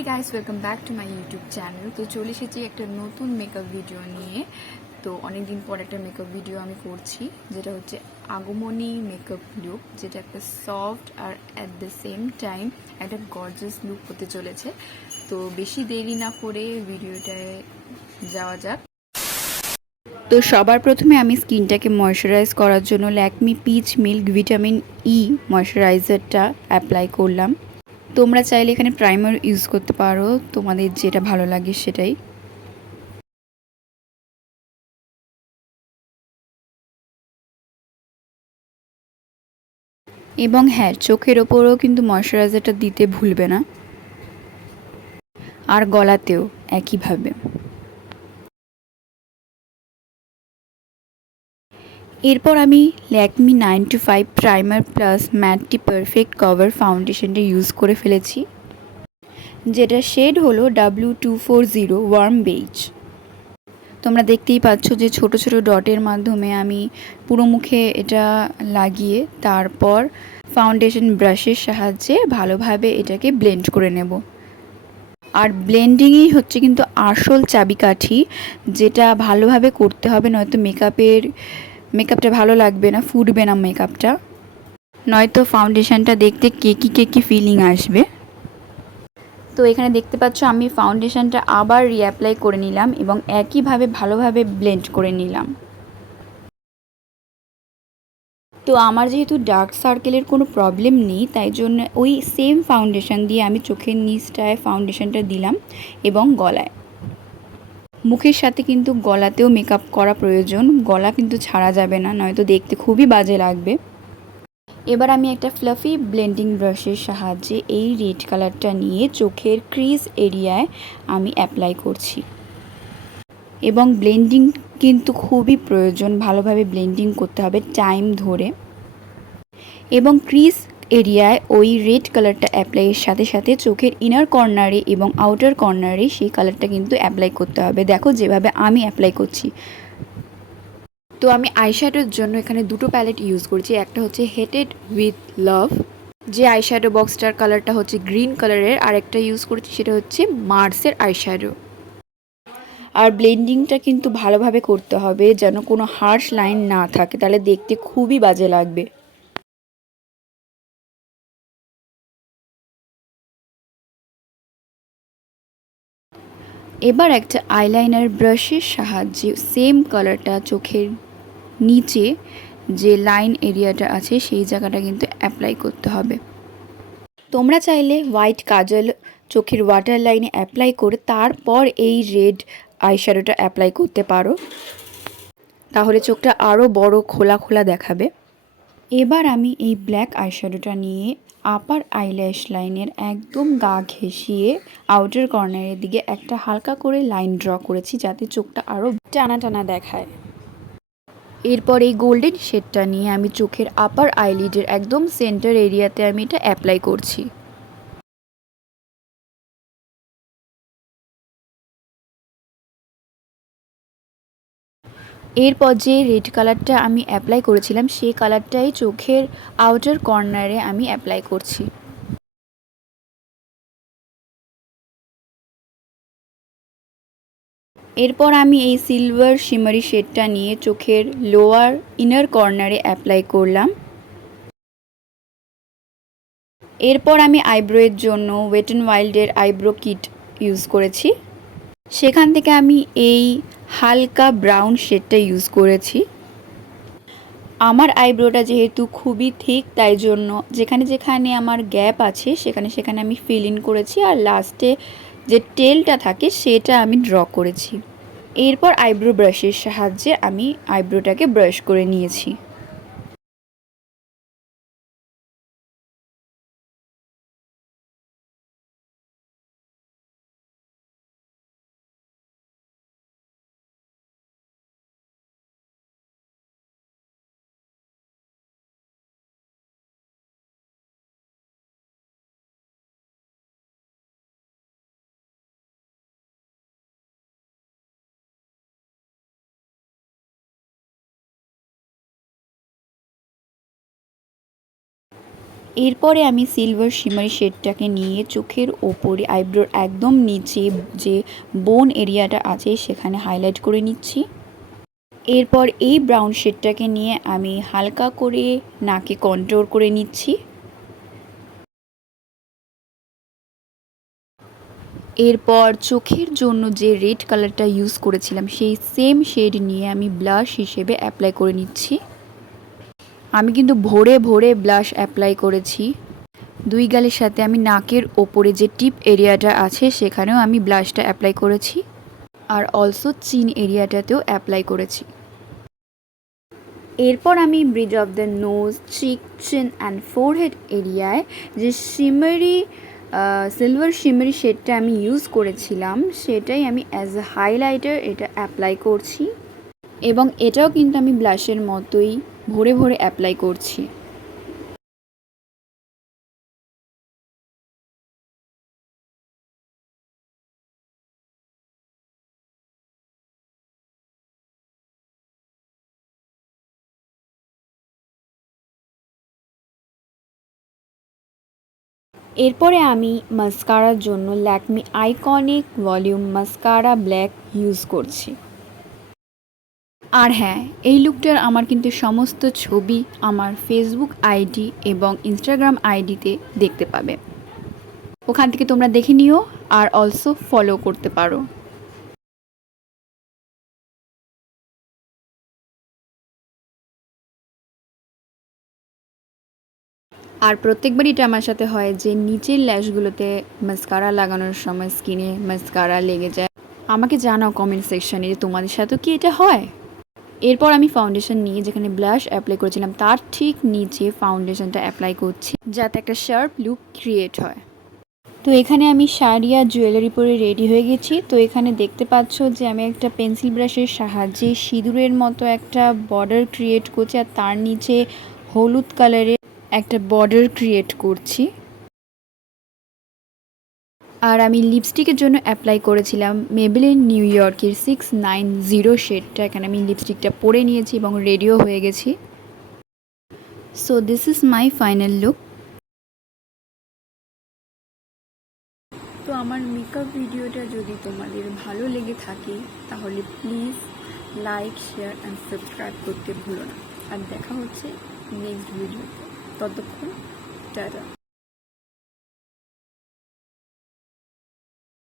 Hey guys, welcome back to my YouTube channel. তো চলে এসেছি একটা নতুন মেকআপ ভিডিও নিয়ে। তো অনেকদিন পর একটা মেকআপ ভিডিও আমি করছি, যেটা হচ্ছে আগমনী মেকআপ লুক, যেটা একটা সফট আর অ্যাট দ্য সেম টাইম একটা গর্জিয়াস লুক হতে চলেছে। তো বেশি দেরি না করে ভিডিওটায় যাওয়া যাক। তো সবার প্রথমে আমি স্কিনটাকে ময়শ্চারাইজ করার জন্য Lakme peach milk vitamin E ময়শ্চারাইজারটা অ্যাপ্লাই করলাম। তোমরা চাইলে এখানে প্রাইমার ইউজ করতে পারো, তোমাদের যেটা ভালো লাগে সেটাই। এবং হ্যাঁ, চোখের ওপরও কিন্তু ময়শ্চারাইজারটা দিতে ভুলবে না, আর গলাতেও একইভাবে। এরপর আমি ল্যাকমি 925 প্রাইমার প্লাস ম্যাটটি পারফেক্ট কভার ফাউন্ডেশনটা ইউজ করে ফেলেছি, যেটা শেড হলো W240 ওয়ার্ম বেজ। তোমরা দেখতেই পাচ্ছ যে ছোট ছোট ডটের মাধ্যমে আমি পুরো মুখে এটা লাগিয়ে তারপর ফাউন্ডেশন ব্রাশের সাহায্যে ভালোভাবে এটাকে ব্লেন্ড করে নেব। আর ব্লেন্ডিংই হচ্ছে কিন্তু আসল চাবিকাঠি, যেটা ভালোভাবে করতে হবে, নয়তো মেকআপটা ভালো লাগবে না, ফুটবে না মেকআপটা, নয়তো ফাউন্ডেশনটা দেখতে কেকি কেকি ফিলিং আসবে। তো এখানে দেখতে পাচ্ছ আমি ফাউন্ডেশনটা আবার রিঅ্যাপ্লাই করে নিলাম এবং একইভাবে ভালোভাবে ব্লেন্ড করে নিলাম। তো আমার যেহেতু ডার্ক সার্কেলের কোনো প্রবলেম নেই, তাই জন্য ওই সেম ফাউন্ডেশন দিয়ে আমি চোখের নিচটায় ফাউন্ডেশনটা দিলাম এবং গলায়। মুখের সাথে কিন্তু গলাতেও মেকআপ করা প্রয়োজন, গলা কিন্তু ছাড়া যাবে না, নয়তো দেখতে খুবই বাজে লাগবে। এবার আমি একটা ফ্লাফি ব্লেন্ডিং ব্রাশের সাহায্যে এই রেড কালারটা নিয়ে চোখের ক্রিজ এরিয়ায় আমি অ্যাপ্লাই করছি। এবং ব্লেন্ডিং কিন্তু খুবই প্রয়োজন, ভালোভাবে ব্লেন্ডিং করতে হবে টাইম ধরে। এবং ক্রিজ এরিয়ায় ওই রেড কালারটা অ্যাপ্লাইয়ের সাথে সাথে চোখের ইনার কর্নারে এবং আউটার কর্নারে সেই কালারটা কিন্তু অ্যাপ্লাই করতে হবে। দেখো যেভাবে আমি অ্যাপ্লাই করছি। তো আমি আইশ্যাডোর জন্য এখানে দুটো প্যালেট ইউজ করছি। একটা হচ্ছে হেটেড উইথ লাভ, যে আইশ্যাডো বক্সটার কালারটা হচ্ছে গ্রিন কালারের, আর একটা ইউজ করছি সেটা হচ্ছে মার্সের আইশ্যাডো। আর ব্লেন্ডিংটা কিন্তু ভালোভাবে করতে হবে, যেন কোনো হার্শ লাইন না থাকে, তাহলে দেখতে খুবই বাজে লাগবে। এবার একটা আইলাইনার ব্রাশের সাহায্যে সেম কালারটা চোখের নিচে যে লাইন এরিয়াটা আছে সেই জায়গাটা কিন্তু অ্যাপ্লাই করতে হবে। তোমরা চাইলে হোয়াইট কাজল চোখের ওয়াটার লাইনে অ্যাপ্লাই করে তারপর এই রেড আইশ্যাডোটা অ্যাপ্লাই করতে পারো, তাহলে চোখটা আরও বড় খোলা খোলা দেখাবে। এবার আমি এই ব্ল্যাক আইশ্যাডোটা নিয়ে আপার আইল্যাশ লাইনের একদম গা ঘেঁষিয়ে আউটার কর্নারের দিকে একটা হালকা করে লাইন ড্র করেছি, যাতে চোখটা আরও টানা টানা দেখায়। এরপর এই গোল্ডেন শেডটা নিয়ে আমি চোখের আপার আইলিডের একদম সেন্টার এরিয়াতে আমি এটা অ্যাপ্লাই করছি। এরপর যে রেড কালারটা আমি অ্যাপ্লাই করেছিলাম সেই কালারটাই চোখের আউটার কর্নারে আমি অ্যাপ্লাই করছি। এরপর আমি এই সিলভার শিমারি শেডটা নিয়ে চোখের লোয়ার ইনার কর্নারে অ্যাপ্লাই করলাম। এরপর আমি আইব্রোয়ের জন্য ওয়েট অ্যান্ড ওয়াইল্ডের আইব্রো কিট ইউজ করেছি, সেখান থেকে আমি এই হালকা ব্রাউন শেডটা ইউজ করেছি। আমার আইব্রোটা যেহেতু খুবই থিক, তাই জন্য যেখানে যেখানে আমার গ্যাপ আছে সেখানে সেখানে আমি ফিল ইন করেছি, আর লাস্টে যে টেলটা থাকে সেটা আমি ড্র করেছি। এরপর আইব্রো ব্রাশের সাহায্যে আমি আইব্রোটাকে ব্রাশ করে নিয়েছি। এরপরে আমি সিলভার শিমারি শেডটাকে নিয়ে চোখের ওপরে আইব্রোর একদম নিচে যে বোন এরিয়াটা আছে সেখানে হাইলাইট করে নিচ্ছি। এরপর এই ব্রাউন শেডটাকে নিয়ে আমি হালকা করে নাকে কন্ট্রোল করে নিচ্ছি। এরপর চোখের জন্য যে রেড কালারটা ইউজ করেছিলাম সেই সেম শেড নিয়ে আমি ব্লাশ হিসেবে অ্যাপ্লাই করে নিচ্ছি। আমি কিন্তু ভোরে ভোরে ব্লাশ অ্যাপ্লাই করেছি। দুই গালের সাথে আমি নাকের ওপরে যে টিপ এরিয়াটা আছে সেখানেও আমি ব্লাশটা অ্যাপ্লাই করেছি, আর অলসো চিন এরিয়াটাতেও অ্যাপ্লাই করেছি। এরপর আমি ব্রিজ অফ দ্য নোজ, চিক, চিন অ্যান্ড ফোরহেড এরিয়ায় যে সিলভার শিমারি শেডটা আমি ইউজ করেছিলাম সেটাই আমি অ্যাজ এ হাইলাইটার এটা অ্যাপ্লাই করছি, এবং এটাও কিন্তু আমি ব্লাশের মতোই ভরে ভরে অ্যাপ্লাই করছি। এরপরে আমি মাস্কারার জন্য Lakme iconic volume mascara black use করছি। আর হ্যাঁ, এই লুকটার আমার কিন্তু সমস্ত ছবি আমার ফেসবুক আইডি এবং ইনস্টাগ্রাম আইডিতে দেখতে পাবে, ওখান থেকে তোমরা দেখে নিও আর অলসো ফলো করতে পারো। আর প্রত্যেকবারই এটা আমার সাথে হয় যে নিচের ল্যাশগুলোতে মাস্কারা লাগানোর সময় স্কিনে মাস্কারা লেগে যায়। আমাকে জানাও কমেন্ট সেকশানে যে তোমাদের সাথেও কি এটা হয়। এরপর আমি ফাউন্ডেশন নিয়ে যেখানে ব্লাশ অ্যাপ্লাই করেছিলাম তার ঠিক নিচে ফাউন্ডেশনটা অ্যাপ্লাই করছি যাতে একটা শার্প লুক ক্রিয়েট হয়। তো এখানে আমি শাড়ি আর জুয়েলারি পরে রেডি হয়ে গেছি। তো এখানে দেখতে পাচ্ছ যে আমি একটা পেন্সিল ব্রাশের সাহায্যে সিঁদুরের মতো একটা বর্ডার ক্রিয়েট করছি, আর তার নিচে হলুদ কালারের একটা বর্ডার ক্রিয়েট করছি। আর আমি লিপস্টিকের জন্য অ্যাপ্লাই করেছিলাম মেবেলিন নিউ ইয়র্কের 690 শেডটা। এখানে আমি লিপস্টিকটা পরে নিয়েছি এবং রেডিও হয়ে গেছি। So this is my final look. তো আমার মেকআপ ভিডিওটা যদি তোমাদের ভালো লেগে থাকে তাহলে please like, share and subscribe করতে ভুলো না। আর দেখা হচ্ছে নেক্সট ভিডিওতে। ততক্ষণ টাটা।